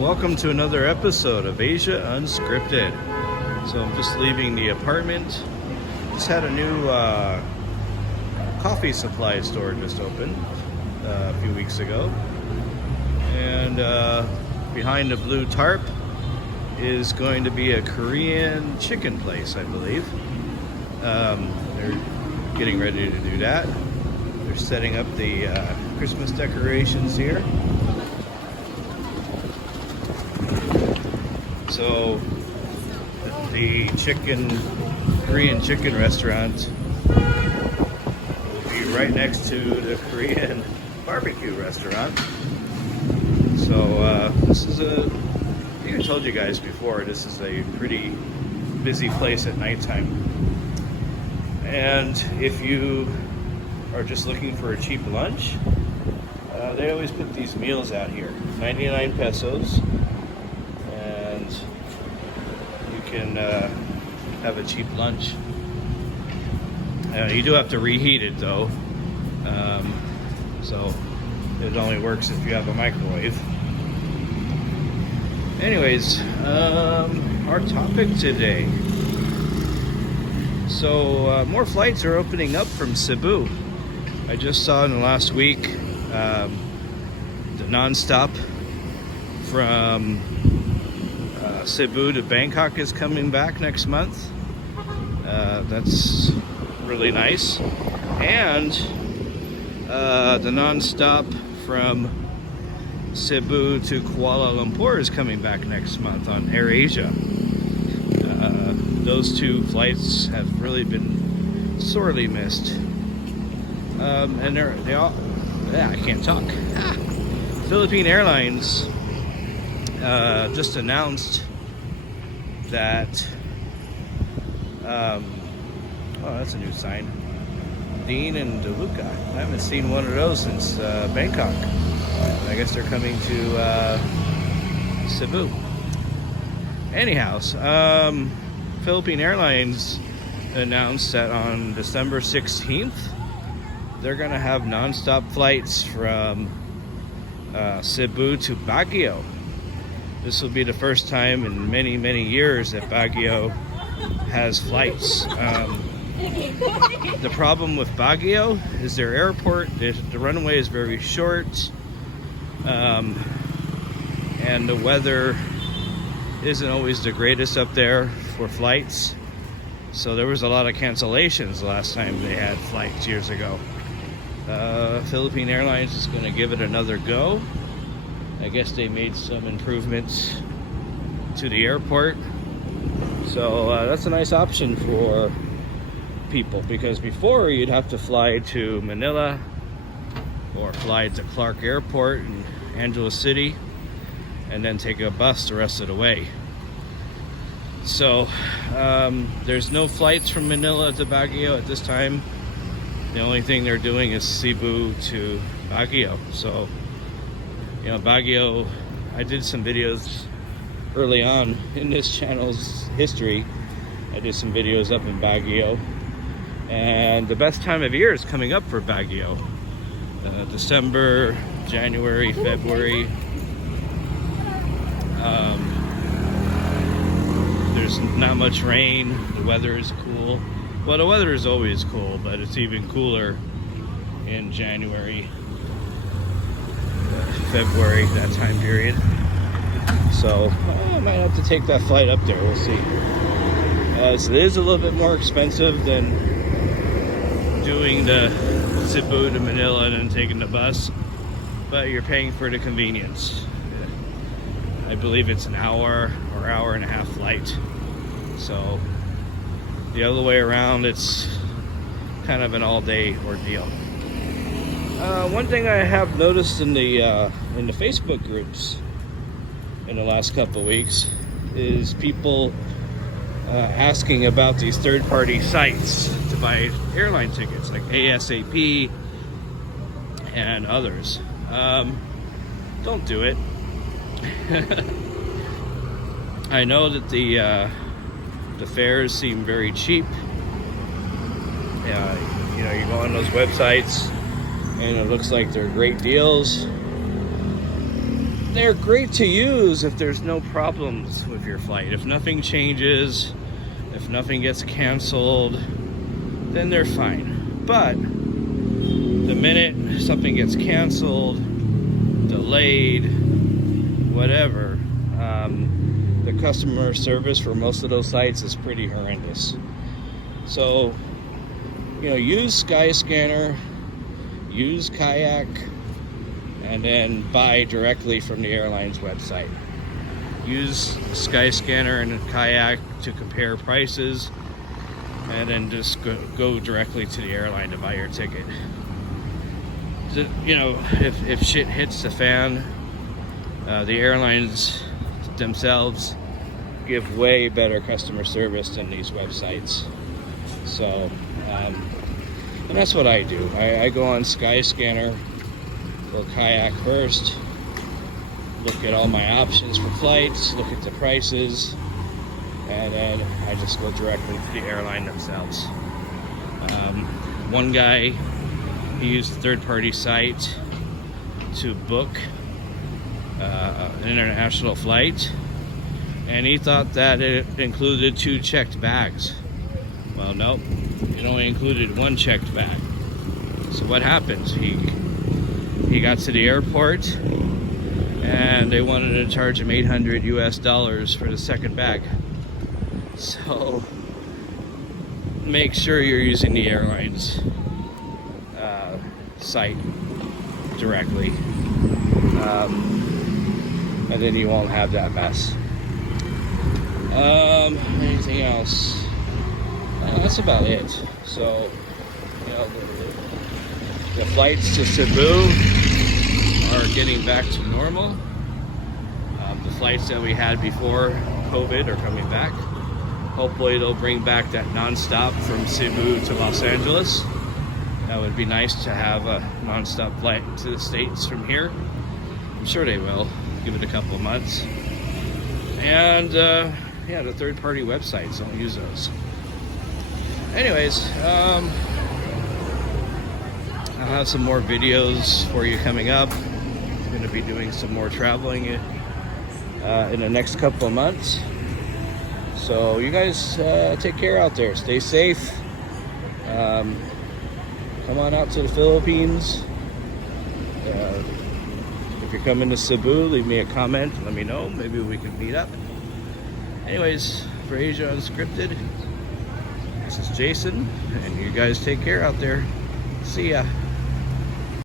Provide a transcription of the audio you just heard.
welcome to another episode of Asia Unscripted. So I'm just leaving the apartment. Just had a new coffee supply store just opened a few weeks ago. And behind the blue tarp is going to be a Korean chicken place, I believe. They're getting ready to do that. They're setting up the Christmas decorations here. So the Korean chicken restaurant will be right next to the Korean barbecue restaurant. So this is I think I told you guys before, this is a pretty busy place at nighttime. And if you are just looking for a cheap lunch, they always put these meals out here, 99 pesos. You can have a cheap lunch. You do have to reheat it though, so it only works if you have a microwave. Anyways, our topic today. So more flights are opening up from Cebu. I just saw in the last week the non-stop from Cebu to Bangkok is coming back next month. That's really nice. And the non-stop from Cebu to Kuala Lumpur is coming back next month on AirAsia. Those two flights have really been sorely missed. And they all, I can't talk. Philippine Airlines just announced that oh, that's a new sign. Dean and DeLuca. I haven't seen one of those since Bangkok. I guess they're coming to Cebu. Anyhow, Philippine Airlines announced that on December 16th they're gonna have non-stop flights from Cebu to Baguio. This will be the first time in many, many years that Baguio has flights. The problem with Baguio is their airport. The runway is very short, and the weather isn't always the greatest up there for flights. So there was a lot of cancellations last time they had flights years ago. Philippine Airlines is going to give it another go. I guess they made some improvements to the airport. So that's a nice option for people, because before you'd have to fly to Manila or fly to Clark Airport in Angeles City and then take a bus the rest of the way. So there's no flights from Manila to Baguio at this time. The only thing they're doing is Cebu to Baguio. So you know, Baguio, I did some videos early on in this channel's history. I did some videos up in Baguio, and the best time of year is coming up for Baguio. December, January, February. There's not much rain, the weather is cool. Well, the weather is always cool, but it's even cooler in January, February, that time period. So I might have to take that flight up there, we'll see. So it is a little bit more expensive than doing the Cebu to Manila and then taking the bus, but you're paying for the convenience. I believe it's an hour or hour and a half flight. So the other way around, it's kind of an all-day ordeal. One thing I have noticed in the Facebook groups in the last couple of weeks is people asking about these third-party sites to buy airline tickets, like ASAP and others. Don't do it. I know that the fares seem very cheap. You know, you go on those websites and it looks like they're great deals. they're great to use if there's no problems with your flight. If nothing changes, if nothing gets canceled, then they're fine. But the minute something gets canceled, delayed, whatever, the customer service for most of those sites is pretty horrendous. So, use Skyscanner, use Kayak, and then buy directly from the airline's website. Use Skyscanner and Kayak to compare prices, and then just go directly to the airline to buy your ticket. If shit hits the fan, the airlines themselves give way better customer service than these websites. So, and that's what I do. I go on Skyscanner or Kayak first, look at all my options for flights, look at the prices, and then I just go directly to the airline themselves. One guy, he used a third-party site to book an international flight, and he thought that it included 2 checked bags. Well, nope, it only included 1 checked bag. So what happens? He got to the airport, and they wanted to charge him $800 for the second bag. So make sure you're using the airline's site directly, and then you won't have that mess. Anything else? That's about it. So, the flights to Cebu are getting back to normal. The flights that we had before COVID are coming back. Hopefully they'll bring back that non-stop from Cebu to Los Angeles. That would be nice to have a non-stop flight to the States from here. I'm sure they will. Give it a couple of months. And the third-party websites, don't use those. Anyways, I'll have some more videos for you coming up. I'm going to be doing some more traveling in the next couple of months. So you guys take care out there. Stay safe. Come on out to the Philippines. If you're coming to Cebu, leave me a comment. Let me know. Maybe we can meet up. Anyways, for Asia Unscripted, this is Jason, and you guys take care out there. See ya.